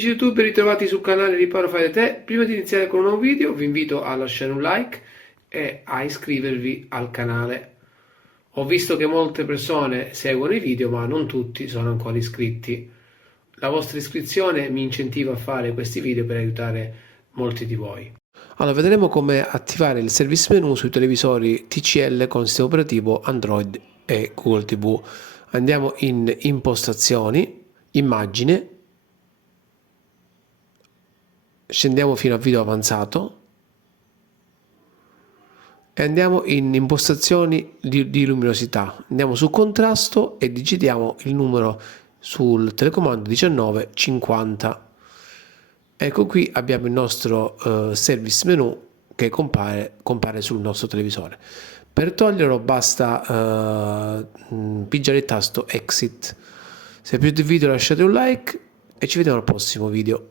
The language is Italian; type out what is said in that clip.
Amici YouTube, ritrovati sul canale Riparo Fai da Te. Prima di iniziare con un nuovo video vi invito a lasciare un like e a iscrivervi al canale. Ho visto che molte persone seguono i video ma non tutti sono ancora iscritti. La vostra iscrizione mi incentiva a fare questi video per aiutare molti di voi. Allora, vedremo come attivare il service menu sui televisori TCL con sistema operativo Android e Google TV. Andiamo in impostazioni, immagine, scendiamo fino a video avanzato e andiamo in impostazioni di luminosità, andiamo su contrasto e digitiamo il numero sul telecomando 1950. Ecco, qui abbiamo il nostro service menu che compare sul nostro televisore. Per toglierlo basta pigiare il tasto exit. Se vi è piaciuto il video lasciate un like e ci vediamo al prossimo video.